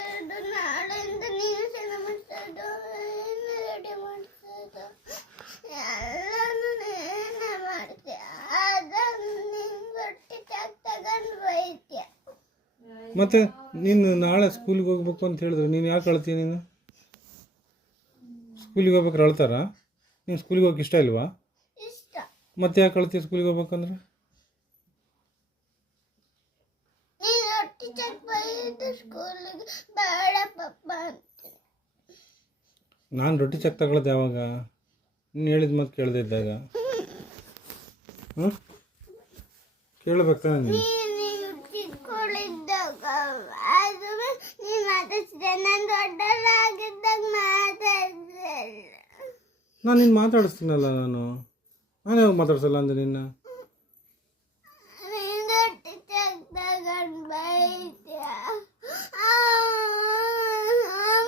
ನಾಳೆಯಿಂದ ನೀನು cinema ready ಮಾಡಿಸೋದು ಎಲ್ಲನೂ ನೀನೇ ಮಾಡ್ತೀಯ. ಅದನ್ನು ನೀನು ರೊಟ್ಟಿ ಚಾಕ್ ತಗೊಂಡು ಬೈತೀಯ. ಮತ್ತೆ ನೀನು ನಾಳೆ ಸ್ಕೂಲಿಗೆ ಹೋಗ್ಬೇಕು ಅಂತ ಹೇಳಿದ್ರೆ ನೀನು ಯಾಕೆ ಅಳ್ತೀಯ? ನೀನು ಸ್ಕೂಲಿಗೆ ಹೋಗ್ಬೇಕಾರೆ ಅಳ್ತಾರಾ? ನೀನು ಸ್ಕೂಲಿಗೆ ಹೋಗಕ್ಕೆ ಇಷ್ಟ ಇಲ್ವಾ? ಇಷ್ಟ. ಮತ್ತೆ ಯಾಕೆ ಅಳ್ತೀಯ ಸ್ಕೂಲಿಗೆ ಹೋಗ್ಬೇಕಂದ್ರೆ? ನೀನು ರೊಟ್ಟಿ ಚಾಕ್ ಬೈದು ಸ್ಕೂಲಿಗೆ ಬೇಡ ಪಪ್ಪ ಅಂತೀನಿ. ನಾನು ರೊಟ್ಟಿ ಚೆಕ್ ತಗೊಳ್ಳೋದು ಯಾವಾಗ? ನೀನು ಹೇಳಿದ ಮಾತು ಕೇಳದೆ ಇದ್ದಾಗ ಕೇಳಬೇಕು ತಾನೆ ನೀನು. ನೀನು ಚಿಕ್ಕವಳಿದ್ದಾಗ ಅದು ನೀನು ಮಾತಾಡ್ಸಿದೆ. ನಾನು ದೊಡ್ಡವರಾಗಿದ್ದಾಗ ಮಾತಾಡ್ಸಲ್ಲ. ನಾನು ನಿನ್ನ ಮಾತಾಡಿಸ್ತೀನಲ್ಲ. ನಾನು ಯಾವಾಗ ಮಾತಾಡ್ಸಲ್ಲ ಅಂದೆ ನಿನ್ನ? ನೀನು ರೊಟ್ಟಿ ಚಾಕ್ ತಗೊಂಡು ಬೈತೀಯ.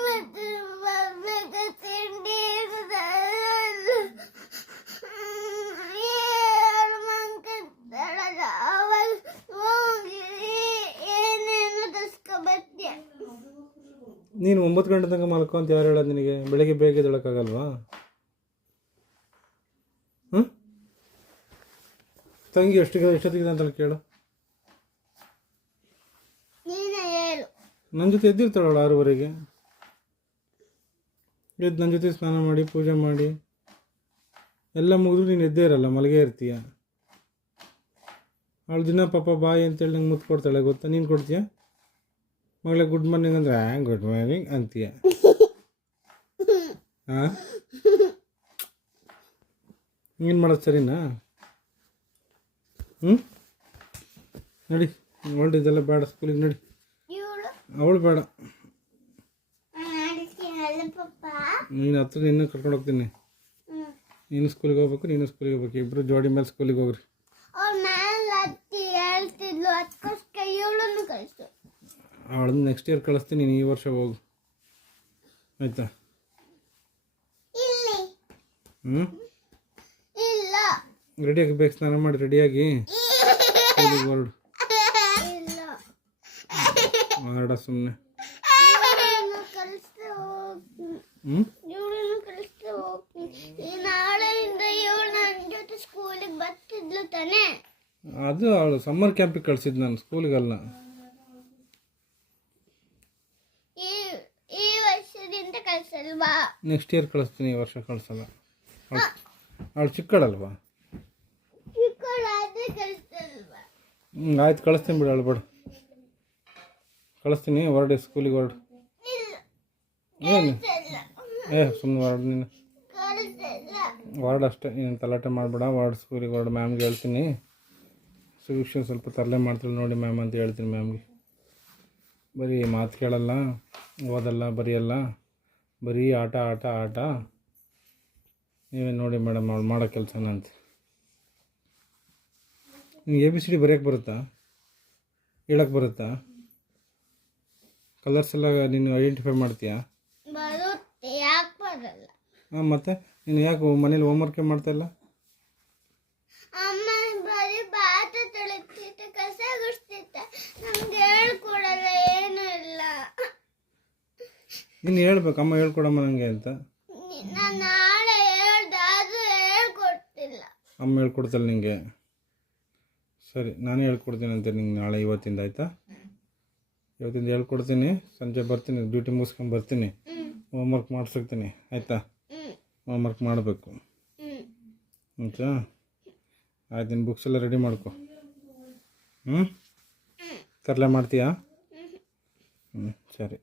ಮತ್ತೆ ಬರ್ಬೇಕು ತಿಂಡಿ ಇರೋದಲ್ಲ. ಏಳು ಮಂಕತ್ತಳಲ್ಲ ಅವಾಗ ಹೋಗಿ ಏನೇನು ತಸ್ಕೊಬರ್ತೀಯ. ನೀನು 9 ಗಂಟೆ ತನಕ ಮಲ್ಕೊ ಅಂತ ಯಾರು ಹೇಳೋದು ನಿನಗೆ? ಬೆಳಗ್ಗೆ ಬೇಗ ಎದ್ದೇಳಕ್ಕಾಗಲ್ವಾ? ತಂಗಿ ಎಷ್ಟೊತ್ತಿಗೆ ಅಂತ ಕೇಳು. ನೀನೇ ಹೇಳು. ನನ್ನ ಜೊತೆ ಎದ್ದಿರ್ತಾಳವಳು 6:30ಗೆ. ಎದ್ದು ನನ್ನ ಜೊತೆ ಸ್ನಾನ ಮಾಡಿ ಪೂಜೆ ಮಾಡಿ ಎಲ್ಲ ಮುಗಿದ್ರು ನೀನು ಎದ್ದೇ ಇರಲ್ಲ, ಮಲಗೇ ಇರ್ತೀಯ. ಅವಳು ದಿನ ಪಾಪ ಬಾಯಿ ಅಂತೇಳಿ ನಂಗೆ ಮುತ್ತು ಕೊಡ್ತಾಳೆ ಗೊತ್ತಾ? ನೀನು ಕೊಡ್ತೀಯ? ಮಗಳೇ ಗುಡ್ ಮಾರ್ನಿಂಗ್ ಅಂದರೆ ಗುಡ್ ಮಾರ್ನಿಂಗ್ ಅಂತೀಯ. ಹಾಂ, ಏನು ಮಾಡೋದು ಸರಿನಾ? ನಡಿ, ಹೊರಟಿದ್ದೆಲ್ಲ ಬೇಡ ಸ್ಕೂಲಿಗೆ ನಡಿ. ಅವಳು ಬೇಡ, ನೀನು ಹತ್ರ ನಿನ್ನ ಕರ್ಕೊಂಡು ಹೋಗ್ತೀನಿ. ನೀನು ಸ್ಕೂಲಿಗೆ ಹೋಗ್ಬೇಕು, ನೀನು ಸ್ಕೂಲಿಗೆ ಹೋಗ್ಬೇಕು. ಇಬ್ಬರು ಜೋಡಿ ಮೇಲೆ ಸ್ಕೂಲಿಗೆ ಹೋಗ್ರಿ. ಅವಳನ್ನ ನೆಕ್ಸ್ಟ್ ಇಯರ್ ಕಳಿಸ್ತೀನಿ, ನೀನು ಈ ವರ್ಷ ಹೋಗು ಆಯಿತಾ? ರೆಡಿ ಆಗಬೇಕು, ಸ್ನಾನ ಮಾಡಿ ರೆಡಿಯಾಗಿ ಸ್ಕೂಲಿಗೆ ಹೊರಡು. ಹೊರಡ ಸುಮ್ಮನೆ. ಅದು ಅವಳು ಸಮ್ಮರ್ ಕ್ಯಾಂಪಿಗೆ ಕಳ್ಸಿದ್ದು, ನಾನು ಸ್ಕೂಲಿಗಲ್ಲ. ನೆಕ್ಸ್ಟ್ ಇಯರ್ ಕಳಿಸ್ತೀನಿ, ಈ ವರ್ಷ ಕಳಿಸಲ್ಲ. ಅವಳು ಚಿಕ್ಕಳಲ್ವಾ? ಆಯ್ತು, ಕಳಿಸ್ತೀನಿ ಬಿಡು. ಅಳ್ಬೇಡ, ಕಳಿಸ್ತೀನಿ. ಹೊರಡಿ, ಸ್ಕೂಲಿಗೆ ಹೊರಡು. ಏನು ಸುಮ್ಮನೆ ಹೊರಡು, ನೀನು ಹೊರಡು ಅಷ್ಟೇ. ನೀನು ತಲಾಟೆ ಮಾಡಬೇಡ, ಹೊರಡು, ಸ್ಕೂಲಿಗೆ ಹೊರಡು. ಮ್ಯಾಮ್ಗೆ ಹೇಳ್ತೀನಿ, ಶಿಕ್ಷಣ ಸ್ವಲ್ಪ ತರಲೆ ಮಾಡ್ತಾಳೆ ನೋಡಿ ಮ್ಯಾಮ್ ಅಂತ ಹೇಳ್ತೀನಿ ಮ್ಯಾಮ್ಗೆ. ಬರೀ ಮಾತು ಕೇಳಲ್ಲ, ಓದಲ್ಲ, ಬರೆಯಲ್ಲ, ಬರೀ ಆಟ ಆಟ ಆಟ. ನೀವೇ ನೋಡಿ ಮೇಡಮ್ ಅವಳು ಮಾಡೋ ಕೆಲಸನ ಅಂತ. ನಿಂಗೆ ABCD ಬರೆಯೋಕ್ಕೆ ಬರುತ್ತಾ? ಹೇಳಕ್ಕೆ ಬರುತ್ತಾ? ಕಲರ್ಸ್ ಎಲ್ಲ ನೀನು ಐಡೆಂಟಿಫೈ ಮಾಡ್ತೀಯಾ? ಹಾಂ, ಮತ್ತು ನೀನು ಯಾಕೆ ಮನೇಲಿ ಹೋಮ್ವರ್ಕೇ ಮಾಡ್ತಾಯಿಲ್ಲ? ನೀನು ಹೇಳ್ಬೇಕು, ಅಮ್ಮ ಹೇಳ್ಕೊಡಮ್ಮ ನನಗೆ ಅಂತ. ಅಮ್ಮ ಹೇಳ್ಕೊಡ್ತಲ್ಲ ನಿಂಗೆ? ಸರಿ, ನಾನೇ ಹೇಳ್ಕೊಡ್ತೀನಿ ಅಂತ ನಿಂಗೆ ನಾಳೆ, ಇವತ್ತಿಂದ ಆಯಿತಾ? ಇವತ್ತಿಂದ ಹೇಳ್ಕೊಡ್ತೀನಿ. ಸಂಜೆ ಬರ್ತೀನಿ, ಡ್ಯೂಟಿ ಮುಗಿಸ್ಕೊಂಡು ಬರ್ತೀನಿ, ಹೋಮ್ವರ್ಕ್ ಮಾಡಿಸಿರ್ತೀನಿ ಆಯಿತಾ? ಹೋಮ್ವರ್ಕ್ ಮಾಡಬೇಕು ಆಯಿತಾ? ಆಯ್ತು, ನಿನ್ನ ಬುಕ್ಸ್ ಎಲ್ಲ ರೆಡಿ ಮಾಡ್ಕೊ. ತರಲೆ ಮಾಡ್ತೀಯಾ? ಸರಿ.